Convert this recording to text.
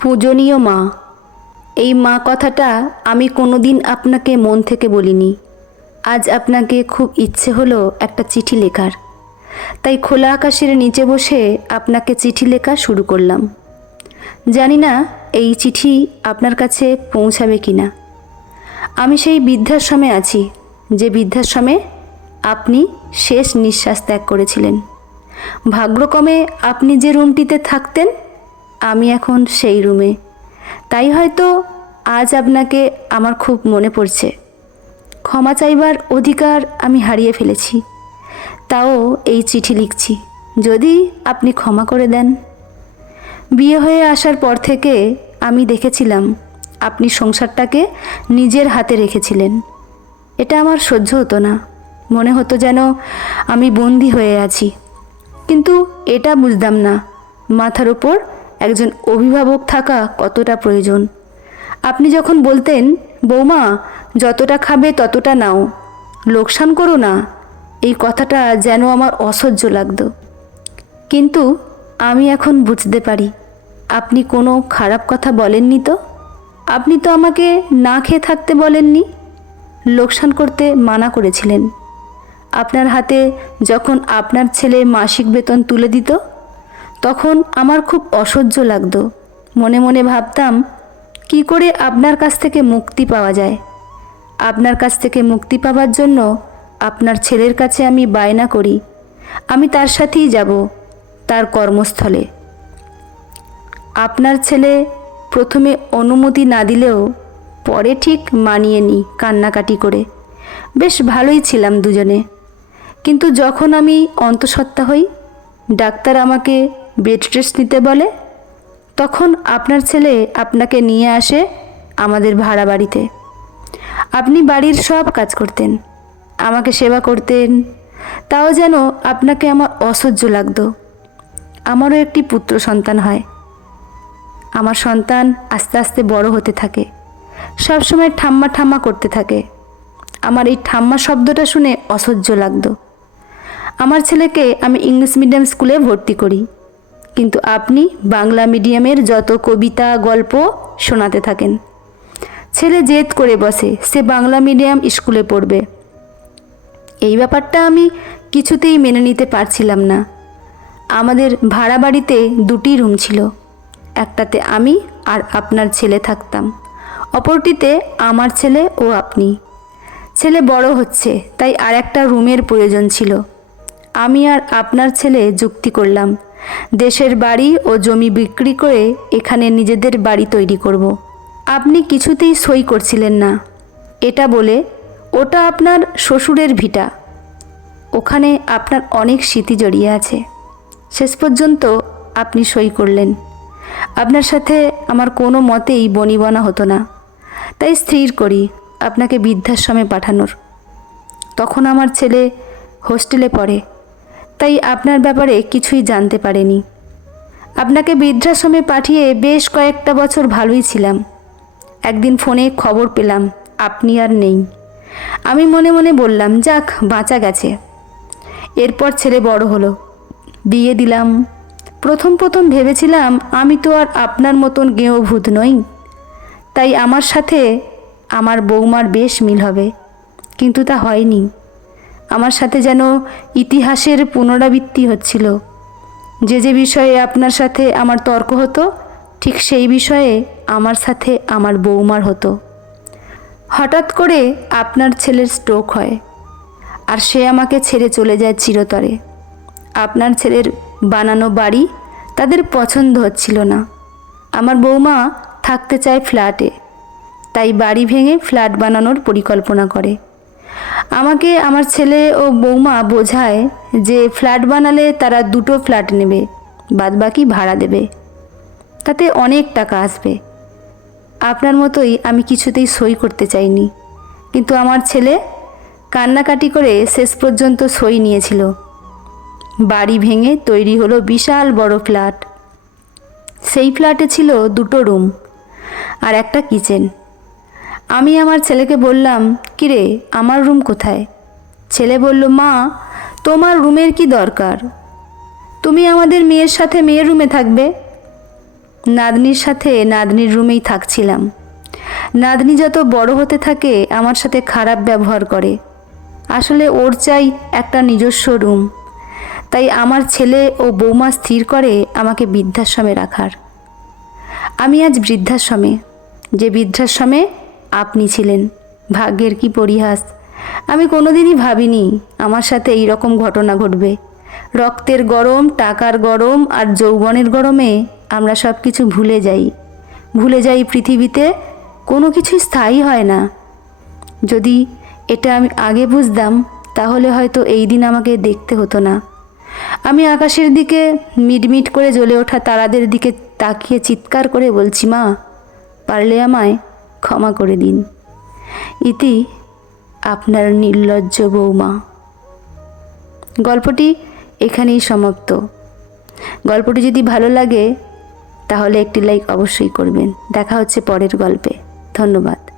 পূজনীয় মা, এই মা কথাটা আমি কোনোদিন আপনাকে মন থেকে বলিনি। আজ আপনাকে খুব ইচ্ছে হলো একটা চিঠি লেখার, তাই খোলা আকাশের নিচে বসে আপনাকে চিঠি লেখা শুরু করলাম। জানি না এই চিঠি আপনার কাছে পৌঁছাবে কি না। আমি সেই বৃদ্ধাশ্রমে আছি, যে বৃদ্ধাশ্রমে আপনি শেষ নিঃশ্বাস ত্যাগ করেছিলেন। ভাগ্যক্রমে আপনি যে রুমটিতে থাকতেন, আমি এখন সেই রুমে। তাই হয়তো আজ আপনাকে আমার খুব মনে পড়ছে। ক্ষমা চাইবার অধিকার আমি হারিয়ে ফেলেছি, তাও এই চিঠি লিখছি, যদি আপনি ক্ষমা করে দেন। বিয়ে হয়ে আসার পর থেকে আমি দেখেছিলাম আপনি সংসারটাকে নিজের হাতে রেখেছিলেন। এটা আমার সহ্য হতো না, মনে হতো যেন আমি বন্দি হয়ে আছি। কিন্তু এটা বুঝতাম না মাথার উপর একজন অভিভাবক থাকা কতটা প্রয়োজন। আপনি যখন বলতেন, বৌমা যতটা খাবে ততটা নাও, লোকসান করো না, এই কথাটা যেন আমার অসহ্য লাগতো। কিন্তু আমি এখন বুঝতে পারি আপনি কোনো খারাপ কথা বলেননি তো। আপনি তো আমাকে না খেয়ে থাকতে বলেননি, লোকসান করতে মানা করেছিলেন। আপনার হাতে যখন আপনার ছেলে মাসিক বেতন তুলে দিত, তখন আমার খুব অসহ্য লাগতো। মনে মনে ভাবতাম কি করে আপনার কাছ থেকে মুক্তি পাওয়া যায়। আপনার কাছ থেকে মুক্তি পাওয়ার জন্য আপনার ছেলের কাছে আমি বায়না করি, আমি তার সাথেই যাব তার কর্মস্থলে। আপনার ছেলে প্রথমে অনুমতি না দিলেও পরে ঠিক মানিয়ে নিই কান্নাকাটি করে। বেশ ভালোই ছিলাম দুজনে। কিন্তু যখন আমি অন্তঃসত্ত্বা হই, ডাক্তার আমাকে বেড রেস্ট নিতে বলে, তখন আপনার ছেলে আপনাকে নিয়ে আসে আমাদের ভাড়া বাড়িতে। আপনি বাড়ির সব কাজ করতেন, আমাকে সেবা করতেন, তাও যেন আপনাকে আমার অসহ্য লাগতো। আমারও একটি পুত্র সন্তান হয়। আমার সন্তান আস্তে আস্তে বড় হতে থাকে, সবসময় ঠাম্মা ঠাম্মা করতে থাকে। আমার এই ঠাম্মা শব্দটা শুনে অসহ্য লাগতো। আমার ছেলেকে আমি ইংলিশ মিডিয়াম স্কুলে ভর্তি করি, কিন্তু আপনি বাংলা মিডিয়ামের যত কবিতা গল্প শোনাতে থাকেন। ছেলে জেদ করে বসে সে বাংলা মিডিয়াম স্কুলে পড়বে। এই ব্যাপারটা আমি কিছুতেই মেনে নিতে পারছিলাম না। আমাদের ভাড়া বাড়িতে দুটি রুম ছিল, একটাতে আমি আর আপনার ছেলে থাকতাম, অপরটিতে আমার ছেলে ও আপনি। ছেলে বড় হচ্ছে, তাই আর একটা রুমের প্রয়োজন ছিল। আমি আর আপনার ছেলে যুক্তি করলাম, দেশের বাড়ি ও জমি বিক্রি করে এখানে নিজেদের বাড়ি তৈরি করব। আপনি কিছুতেই সই করছিলেন না। এটা বলে, ওটা আপনার শ্বশুরের ভিটা, ওখানে আপনার অনেক স্মৃতি জড়িয়ে আছে। শেষ পর্যন্ত আপনি সই করলেন। আপনার সাথে আমার কোনো মতেই বনিবনা হতো না, তাই স্থির করি আপনাকে বৃদ্ধাশ্রমে পাঠানোর। তখন আমার ছেলে হোস্টেলে পড়ে, তাই আপনার ব্যাপারে কিছুই জানতে পারেনি। আপনাকে বৃদ্ধাশ্রমে পাঠিয়ে বেশ কয়েকটা বছর ভালোই ছিলাম। একদিন ফোনে খবর পেলাম আপনি আর নেই। আমি মনে মনে বললাম, যাক বাঁচা গেছে। এরপর ছেলে বড় হলো, বিয়ে দিলাম। প্রথম প্রথম ভেবেছিলাম আমি তো আর আপনার মতন গেঁয়ো ভূত নই, তাই আমার সাথে আমার বৌমার বেশ মিল হবে, কিন্তু তা হয়নি। আমার সাথে যেন ইতিহাসের পুনরাবৃত্তি হচ্ছিল। যে যে বিষয়ে আপনার সাথে আমার তর্ক হতো, ঠিক সেই বিষয়ে আমার সাথে আমার বৌমার হতো। হঠাৎ করে আপনার ছেলের স্ট্রোক হয়, আর সে আমাকে ছেড়ে চলে যায় চিরতরে। আপনার ছেলের বানানো বাড়ি তাদের পছন্দ হচ্ছিল না। আমার বৌমা থাকতে চায় ফ্ল্যাটে, তাই বাড়ি ভেঙে ফ্ল্যাট বানানোর পরিকল্পনা করে। আমাকে আমার ছেলে ও বৌমা বোঝায় যে ফ্ল্যাট বানালে তারা দুটো ফ্ল্যাট নেবে, বাদবাকি ভাড়া দেবে, তাতে অনেক টাকা আসবে। আপনার মতোই আমি কিছুতেই সই করতে চাইনি, কিন্তু আমার ছেলে কান্নাকাটি করে শেষ পর্যন্ত সই নিয়েছিল। বাড়ি ভেঙে তৈরি হলো বিশাল বড় ফ্ল্যাট। সেই ফ্ল্যাটে ছিল দুটো রুম আর একটা কিচেন। আমি আমার ছেলেকে বললাম, কিরে আমার রুম কোথায়? ছেলে বলল, মা তোমার রুমের কি দরকার, তুমি আমাদের মেয়ের সাথে মেয়ের রুমে থাকবে। নাতনির সাথে নাতনির রুমেই থাকছিলাম। নাতনি যত বড় হতে থাকে আমার সাথে খারাপ ব্যবহার করে। আসলে ওর চাই একটা নিজস্ব রুম, তাই আমার ছেলে ও বৌমা স্থির করে আমাকে বৃদ্ধাশ্রমে রাখার। আমি আজ বৃদ্ধাশ্রমে, যে বৃদ্ধাশ্রমে আপনি ছিলেন। ভাগ্যের কি পরিহাস! আমি কোনোদিনই ভাবিনি আমার সাথে এই রকম ঘটনা ঘটবে। রক্তের গরম, টাকার গরম আর যৌবনের গরমে আমরা সব কিছু ভুলে যাই পৃথিবীতে কোনো কিছুই স্থায়ী হয় না। যদি এটা আমি আগে বুঝতাম তাহলে হয়তো এই দিন আমাকে দেখতে হতো না। আমি আকাশের দিকে মিটমিট করে জ্বলে ওঠা তারাদের দিকে তাকিয়ে চিৎকার করে বলছি, মা, পারলে আমায় ক্ষমা করে দিন। ইতি আপনার নির্লজ্জ বৌমা। গল্পটি এখানেই সমাপ্ত। গল্পটি যদি ভালো লাগে তাহলে একটি লাইক অবশ্যই করবেন। দেখা হচ্ছে পরের গল্পে। ধন্যবাদ।